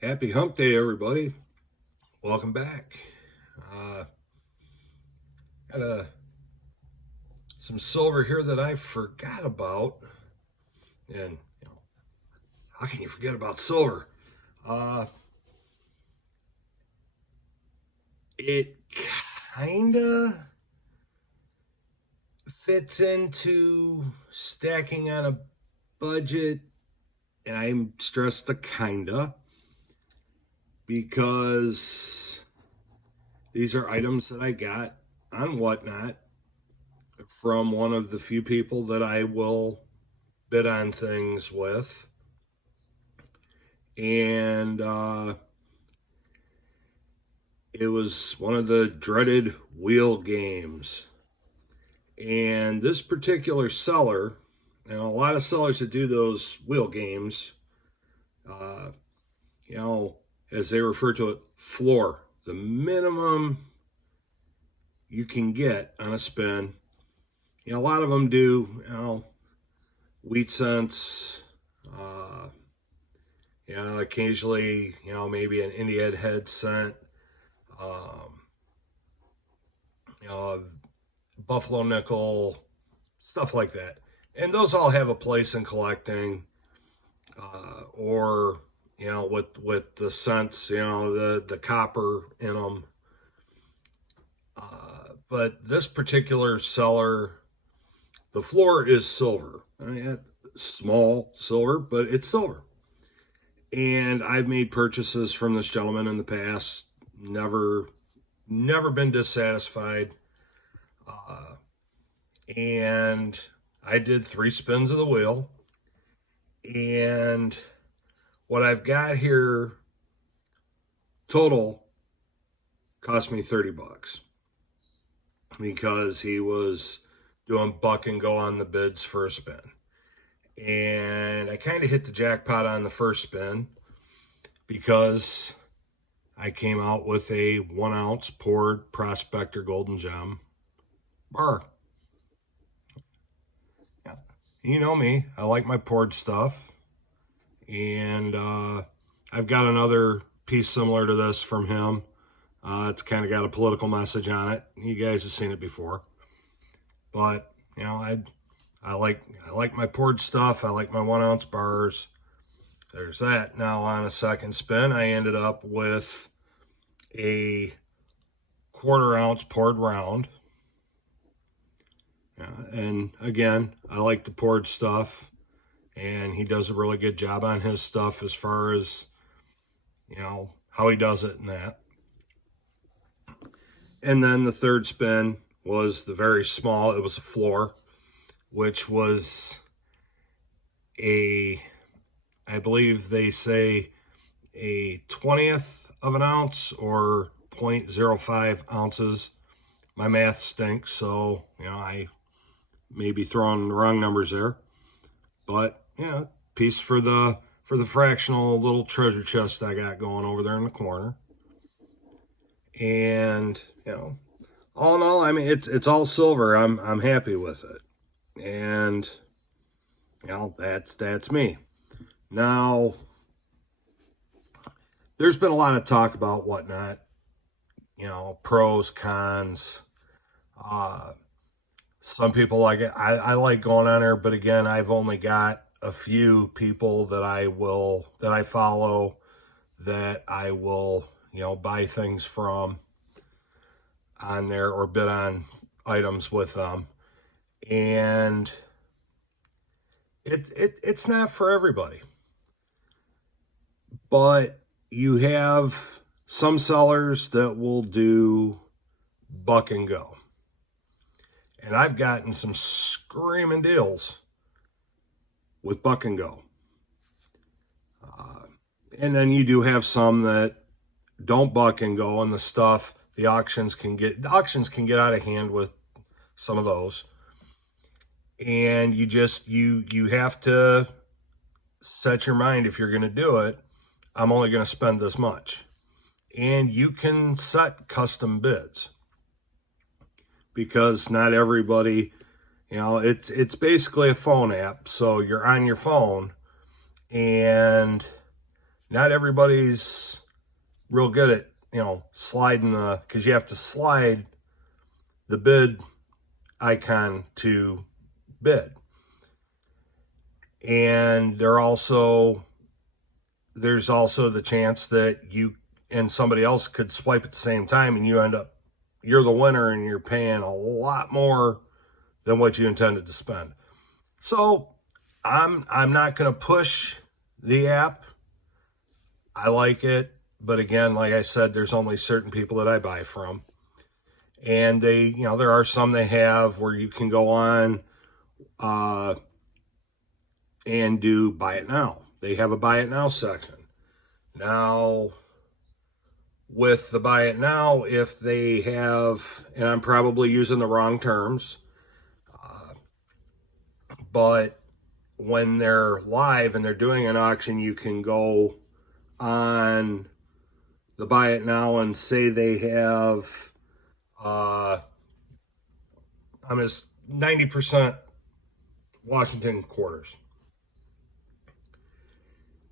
Happy hump day, everybody. Welcome back. Uh, got some silver here that I forgot about. And, how can you forget about silver? Uh, it kind of fits into stacking on a budget. And I'm stressed the kinda because these are items that I got on Whatnot from one of the few people that I will bid on things with. And it was one of the dreaded wheel games. And this particular seller, and a lot of sellers that do those wheel games, uh, as they refer to it, floor, the minimum you can get on a spin. A lot of them do, wheat cents, occasionally, maybe an India head cent, um, Buffalo nickel, stuff like that. And those all have a place in collecting, or with the cents, the copper in them. But this particular seller, the floor is silver. I mean, small silver, but it's silver. And I've made purchases from this gentleman in the past. Never been dissatisfied. And I did 3 spins of the wheel. And what I've got here total cost me $30 because he was doing buck and go on the bids for a spin. And I kind of hit the jackpot on the first spin because I came out with a 1 ounce poured Prospector Golden Gem bar. You know me, I like my poured stuff. And I've got another piece similar to this from him. It's kind of got a political message on it. You guys have seen it before. But, I like my poured stuff. I like my 1 ounce bars. There's that. Now on a second spin, I ended up with a 1/4 ounce poured round. And again, I like the poured stuff, and he does a really good job on his stuff as far as, how he does it and that. And then the third spin was the very small, it was a floor, which was I believe they say a 20th of an ounce or 0.05 ounces. My math stinks, so, I may be throwing the wrong numbers there. But, piece for the fractional little treasure chest I got going over there in the corner. And, all in all, I mean, it's all silver. I'm happy with it. And, that's me. Now, there's been a lot of talk about Whatnot, pros, cons. Some people like it. I like going on there, but again, I've only got a few people that I follow, that I will, buy things from on there or bid on items with them. And it's not for everybody. But you have some sellers that will do buck and go. And I've gotten some screaming deals with buck and go. And then you do have some that don't buck and go, and the auctions can get out of hand with some of those. And you have to set your mind, if you're going to do it, I'm only going to spend this much. And you can set custom bids, because not everybody, it's basically a phone app. So you're on your phone, and not everybody's real good at, sliding because you have to slide the bid icon to bid. And there's also the chance that you and somebody else could swipe at the same time, and you're the winner and you're paying a lot more than what you intended to spend. So I'm not going to push the app. I like it, but again, like I said, there's only certain people that I buy from. And there are some they have where you can go on and do buy it now. They have a buy it now section. Now, with the buy it now, if they have, and I'm probably using the wrong terms, but when they're live and they're doing an auction, you can go on the buy it now and say they have, I'm just 90% Washington quarters.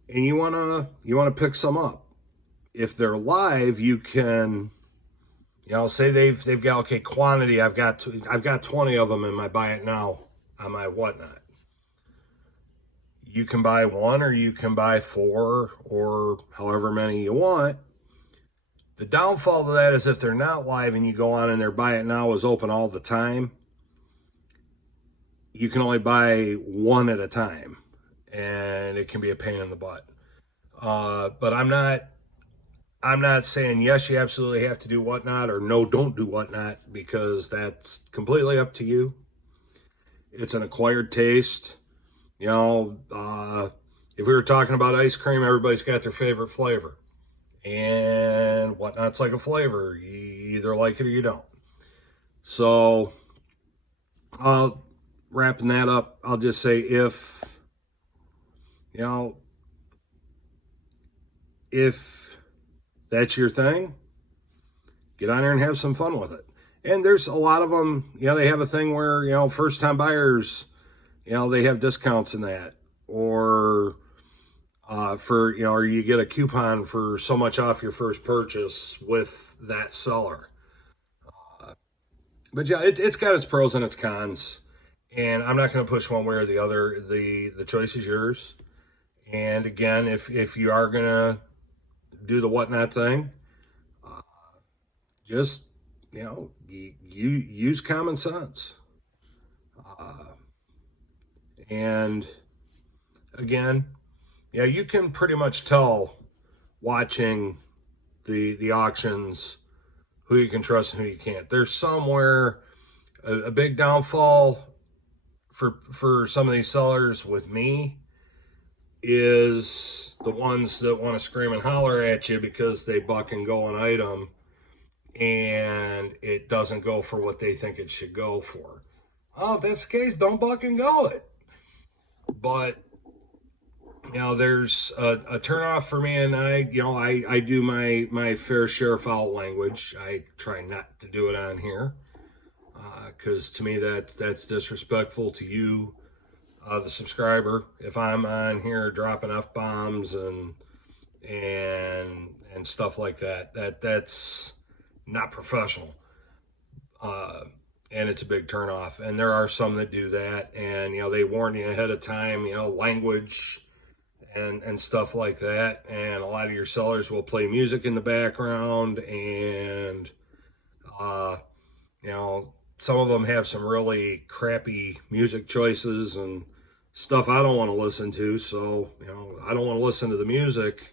And you wanna pick some up. If they're live, you can, say they've got, okay, quantity. I've got 20 of them in my buy it now on my whatnot. You can buy one, or you can buy 4, or however many you want. The downfall to that is if they're not live and you go on and their buy it now is open all the time, you can only buy one at a time, and it can be a pain in the butt. But I'm not saying yes, you absolutely have to do whatnot, or no, don't do whatnot, because that's completely up to you. It's an acquired taste. If we were talking about ice cream, everybody's got their favorite flavor. And whatnot's like a flavor. You either like it or you don't. So, wrapping that up, I'll just say if that's your thing, get on there and have some fun with it. And there's a lot of them, they have a thing where, first time buyers, they have discounts in that, or or you get a coupon for so much off your first purchase with that seller. But yeah, it's got its pros and its cons, and I'm not going to push one way or the other. The choice is yours. And again, if you are going to do the whatnot thing, just, you use common sense. And again, you can pretty much tell watching the auctions who you can trust and who you can't. There's somewhere a big downfall for some of these sellers with me is the ones that want to scream and holler at you because they buck and go an item and it doesn't go for what they think it should go for. Oh, if that's the case, don't buck and go it. But there's a turnoff for me, and I do my fair share of foul language. I try not to do it on here, because to me that's disrespectful to you, the subscriber. If I'm on here dropping F-bombs and stuff like that's not professional. And it's a big turnoff. And there are some that do that, and they warn you ahead of time, language and stuff like that. And a lot of your sellers will play music in the background, and some of them have some really crappy music choices and stuff I don't want to listen to. So I don't want to listen to the music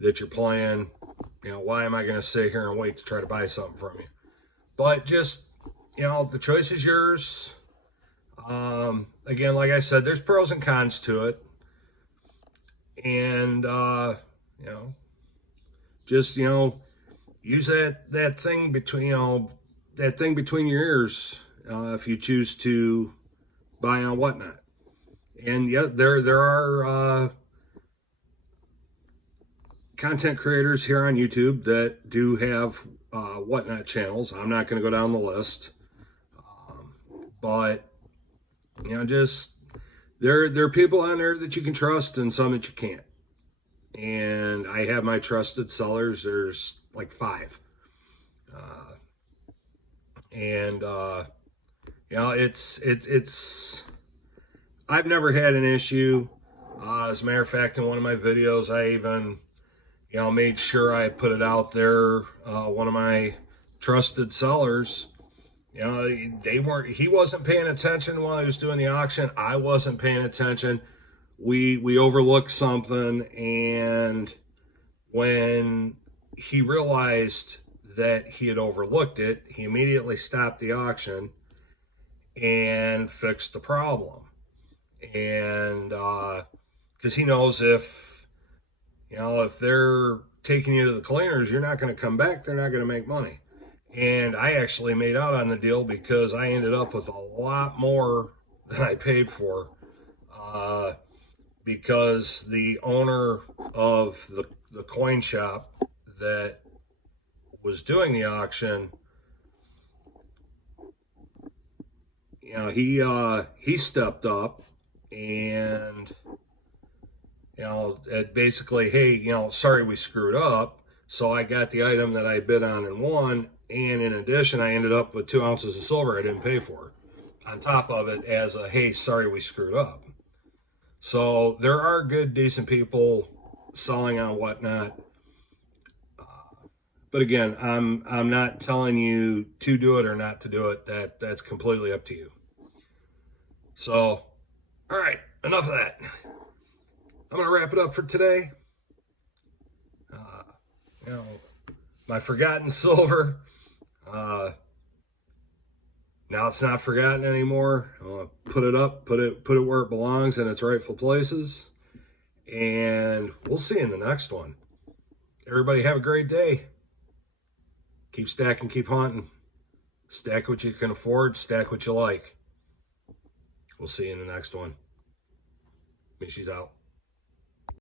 that you're playing. Why am I going to sit here and wait to try to buy something from you? But just, the choice is yours. Again, like I said, there's pros and cons to it. And, just, use that thing between your ears, if you choose to buy on whatnot. And there are, content creators here on YouTube that do have whatnot channels. I'm not going to go down the list, but just there are people on there that you can trust and some that you can't. and I have my trusted sellers. There's like 5. And you know, it's I've never had an issue. As a matter of fact, in one of my videos, I even, you know, made sure I put it out there. One of my trusted sellers, you know, he wasn't paying attention while he was doing the auction. I wasn't paying attention. We overlooked something, and when he realized that he had overlooked it, he immediately stopped the auction and fixed the problem. And because he knows if they're taking you to the cleaners, you're not going to come back. They're not going to make money. And I actually made out on the deal because I ended up with a lot more than I paid for, because the owner of the coin shop that was doing the auction, you know, he stepped up and, you know, basically, hey, you know, sorry we screwed up. So I got the item that I bid on and won, and in addition, I ended up with 2 ounces of silver I didn't pay for, on top of it, as a, hey, sorry we screwed up. So there are good, decent people selling on Whatnot. But again, I'm not telling you to do it or not to do it. That's completely up to you. So, all right, enough of that. I'm going to wrap it up for today. You know, my forgotten silver. Now it's not forgotten anymore. I'll put it up, put it where it belongs in its rightful places. And we'll see you in the next one. Everybody have a great day. Keep stacking, keep hunting. Stack what you can afford, stack what you like. We'll see you in the next one. Mishy's out.